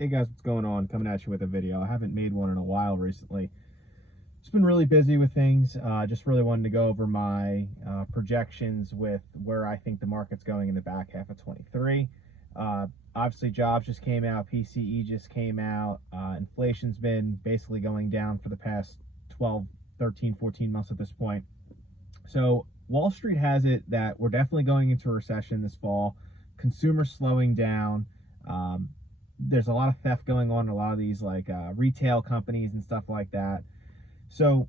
Hey guys, what's going on? Coming at you with a video. I haven't made one in a while recently. Just been really busy with things. Just really wanted to go over my projections with where I think the market's going in the back half of 23. Obviously, jobs just came out, PCE just came out. Inflation's been basically going down for the past 12, 13, 14 months at this point. So Wall Street has it that we're definitely going into a recession this fall. Consumers slowing down. Um, there's a lot of theft going on in a lot of these retail companies and stuff like that. So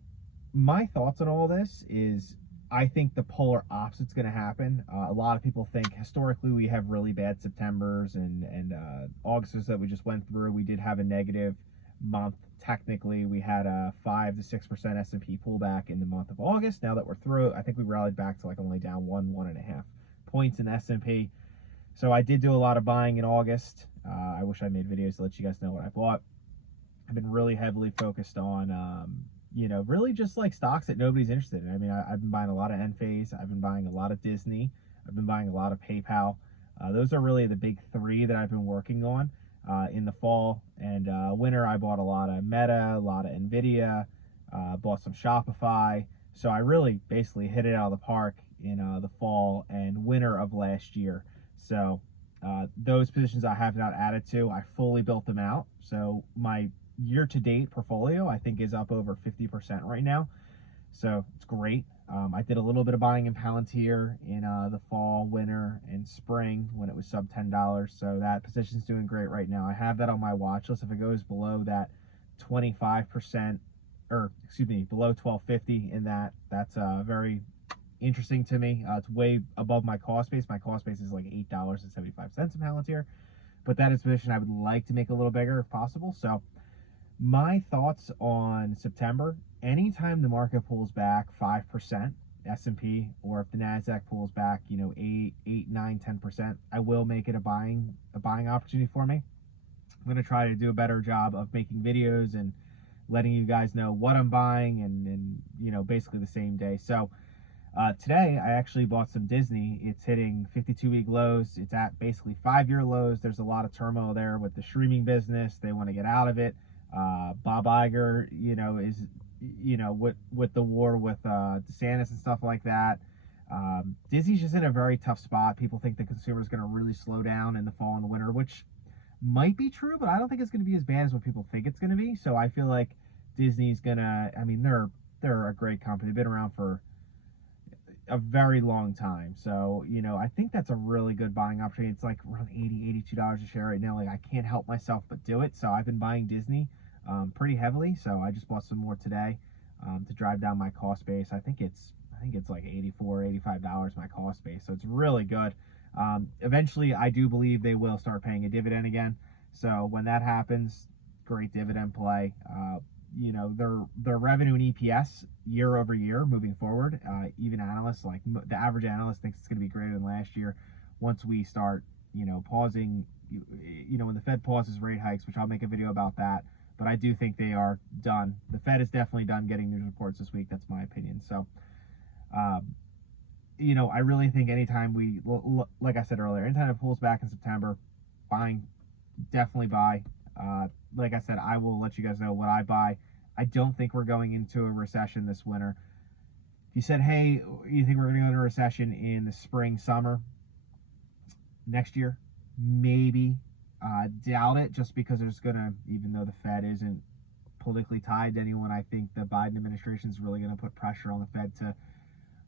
my thoughts on all this is I think the polar opposite's going to happen. A lot of people think historically we have really bad Septembers and Augusts that we just went through. We did have a negative month. Technically, we had a 5 to 6% S&P pullback in the month of August. Now that we're through it, I think we rallied back to like only down 1.5 points in S&P. So I did do a lot of buying in August. I wish I made videos to let you guys know what I bought. I've been really heavily focused on, really just like stocks that nobody's interested in. I mean, I've been buying a lot of Enphase. I've been buying a lot of Disney. I've been buying a lot of PayPal. Those are really the big three that I've been working on in the fall and winter. I bought a lot of Meta, a lot of Nvidia, bought some Shopify. So I really basically hit it out of the park in the fall and winter of last year. So those positions I have not added to. I fully built them out. So my year-to-date portfolio, I think, is up over 50% right now. So it's great. I did a little bit of buying in Palantir in the fall, winter, and spring when it was sub $10. So that position's doing great right now. I have that on my watch list. If it goes below that 25%, or excuse me, below 1250 in that, that's very interesting to me. It's way above my cost base. My cost base is like $8.75 in Palantir, but that is a position I would like to make a little bigger if possible. So my thoughts on September: anytime the market pulls back 5%, S&P, or if the Nasdaq pulls back, 8, 9, 10%, I will make it a buying opportunity for me. I'm going to try to do a better job of making videos and letting you guys know what I'm buying and basically the same day. So today, I actually bought some Disney. It's hitting 52-week lows. It's at basically 5-year lows. There's a lot of turmoil there with the streaming business. They want to get out of it. Bob Iger, is, with the war with DeSantis and stuff like that. Disney's just in a very tough spot. People think the consumer is going to really slow down in the fall and the winter, which might be true, but I don't think it's going to be as bad as what people think it's going to be. So I feel like Disney's gonna. I mean, they're a great company. They've been around for a very long time. So, I think that's a really good buying opportunity. It's like around $80, $82 a share right now. Like, I can't help myself but do it. So I've been buying Disney pretty heavily. So I just bought some more today to drive down my cost base. I think it's like $84, $85 my cost base. So it's really good. Eventually, I do believe they will start paying a dividend again. So when that happens, great dividend play. Their revenue and EPS year over year moving forward. Even analysts, like the average analyst, thinks it's going to be greater than last year once we start, pausing. When the Fed pauses rate hikes, which I'll make a video about that. But I do think they are done. The Fed is definitely done getting news reports this week. That's my opinion. So, I really think anytime like I said earlier, anytime it pulls back in September, buying, definitely buy. Like I said, I will let you guys know what I buy. I don't think we're going into a recession this winter. If you said, hey, you think we're going to go into a recession in the spring, summer, next year, maybe. Doubt it, just because there's going to, even though the Fed isn't politically tied to anyone, I think the Biden administration is really going to put pressure on the Fed to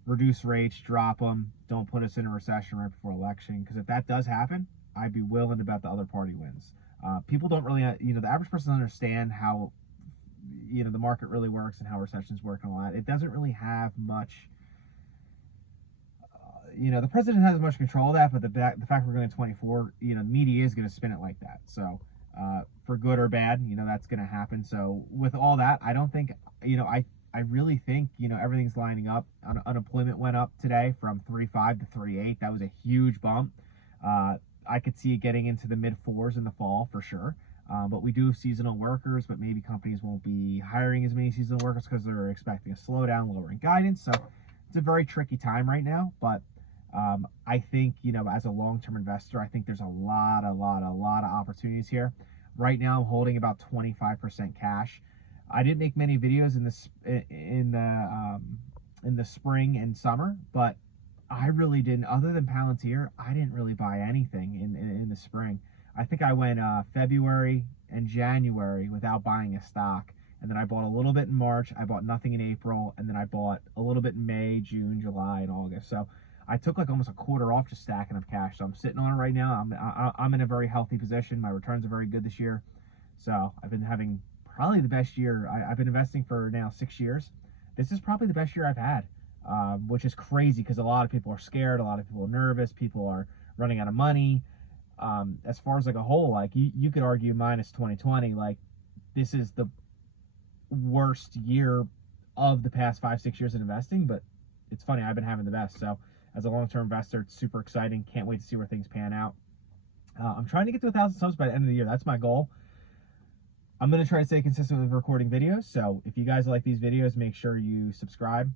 reduce rates, drop them, don't put us in a recession right before election. Because if that does happen, I'd be willing to bet the other party wins. People don't really, the average person doesn't understand how, the market really works and how recessions work and all that. It doesn't really have much, the president has much control of that, but the fact we're going to 24, media is going to spin it like that. So, for good or bad, that's going to happen. So with all that, I don't think, I really think, everything's lining up. Unemployment went up today from 3.5 to 3.8. That was a huge bump. I could see it getting into the mid 4s in the fall for sure. But we do have seasonal workers, but maybe companies won't be hiring as many seasonal workers because they're expecting a slowdown, lowering guidance. So it's a very tricky time right now. But I think, as a long-term investor, I think there's a lot of opportunities here. Right now I'm holding about 25% cash. I didn't make many videos in the spring and summer, but I really didn't, other than Palantir, I didn't really buy anything in the spring. I think I went February and January without buying a stock. And then I bought a little bit in March. I bought nothing in April. And then I bought a little bit in May, June, July, and August. So I took like almost a quarter off just stacking up cash. So I'm sitting on it right now. I'm in a very healthy position. My returns are very good this year. So I've been having probably the best year. I've been investing for now 6 years. This is probably the best year I've had, which is crazy because a lot of people are scared. A lot of people are nervous. People are running out of money. As far as like a whole, like you could argue minus 2020, like this is the worst year of the past 5-6 years in investing, but it's funny, I've been having the best. So as a long-term investor, it's super exciting. Can't wait to see where things pan out. I'm trying to get to 1,000 subs by the end of the year. That's my goal. I'm going to try to stay consistent with recording videos. So if you guys like these videos, make sure you subscribe.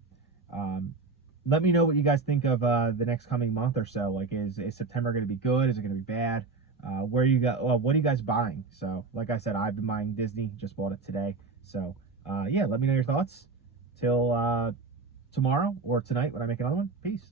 Let me know what you guys think of the next coming month or so. Like, is September going to be good? Is it going to be bad? What are you guys buying? So like I said, I've been buying Disney, just bought it today. So yeah, let me know your thoughts. Till tomorrow or tonight when I make another one. Peace.